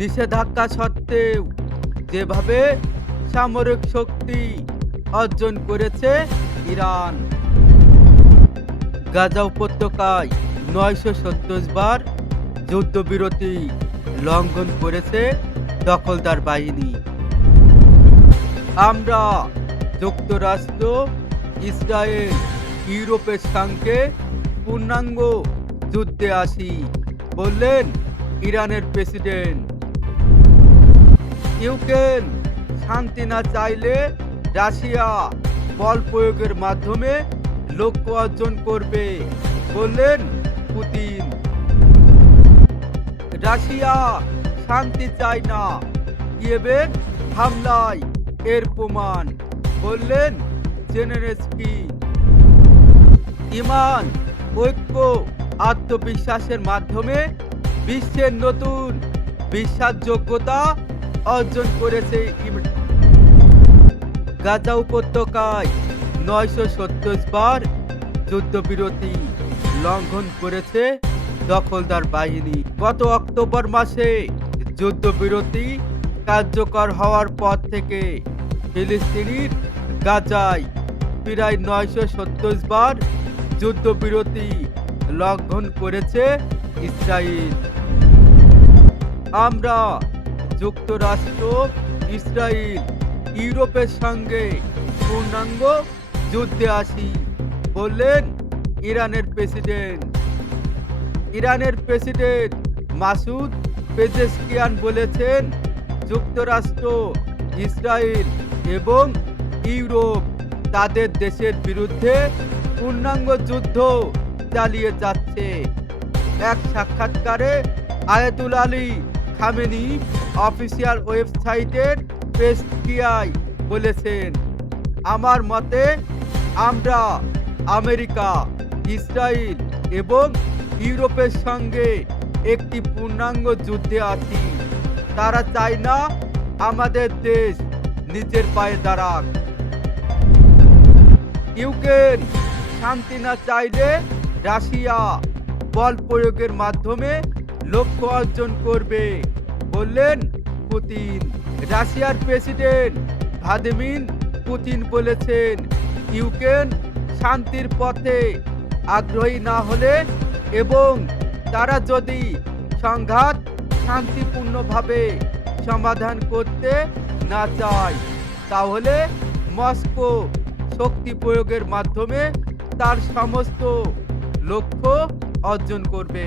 নিষেধাজ্ঞা সত্ত্বেও যেভাবে সামরিক শক্তি অর্জন করেছে ইরান, গাজা উপত্যকায় নয়শো সত্তর বার যুদ্ধবিরতি লঙ্ঘন করেছে দখলদার বাহিনী। আমরা যুক্তরাষ্ট্র, ইসরায়েল, ইউরোপের সঙ্গে পূর্ণাঙ্গ যুদ্ধে আসি, বললেন ইরানের প্রেসিডেন্ট। ইউক্রেন শান্তি না চাইলে রাশিয়া বল প্রয়োগের মাধ্যমে লক্ষ্য অর্জন করবে বললেন পুতিন। রাশিয়া শান্তি চায় না, কিয়েভের হামলায় এর প্রমাণ বললেন জেনেরেস্কি। ইমান, ঐক্য, আত্মবিশ্বাসের মাধ্যমে বিশ্বের নতুন বিশ্বাসযোগ্যতা অর্জন করেছে গাজা উপত্যকায় নয়শো সত্তর বার যুদ্ধবিরতি লঙ্ঘন করেছে দখলদার বাহিনী। গত অক্টোবর মাসে যুদ্ধবিরতি কার্যকর হওয়ার পর থেকে ফিলিস্তিনির গাজায় প্রায় নয়শো সত্তর বার যুদ্ধবিরতি লঙ্ঘন করেছে ইসরায়েল আমরা যুক্তরাষ্ট্র ইসরায়েল ইউরোপের সঙ্গে পূর্ণাঙ্গ যুদ্ধে আসি বললেন ইরানের প্রেসিডেন্ট। ইরানের প্রেসিডেন্ট মাসুদ পেজেশকিয়ান বলেছেন, যুক্তরাষ্ট্র ইসরায়েল এবং ইউরোপ তাদের দেশের বিরুদ্ধে পূর্ণাঙ্গ যুদ্ধ চালিয়ে যাচ্ছে। এক সাক্ষাৎকারে আয়াতুল আলী খামেনি অফিসিয়াল ওয়েবসাইটের পেস্টিয়াই বলেছেন, আমার মতে, আমরা আমেরিকা, ইসরায়েল এবং ইউরোপের সঙ্গে একটি পূর্ণাঙ্গ যুদ্ধে আছি। তারা চায় না আমাদের দেশ নিজের পায়ে দাঁড়াক। ইউক্রেন শান্তি না চাইলে রাশিয়া বল প্রয়োগের মাধ্যমে লক্ষ্য অর্জন করবে, বললেন পুতিন। রাশিয়ার প্রেসিডেন্ট ভ্লাদিমির পুতিন বলেছেন, ইউক্রেন শান্তির পথে আগ্রহী না হলে এবং তারা যদি সংঘাত শান্তিপূর্ণভাবে সমাধান করতে না চায়, তাহলে মস্কো শক্তি প্রয়োগের মাধ্যমে তার সমস্ত লক্ষ্য অর্জন করবে।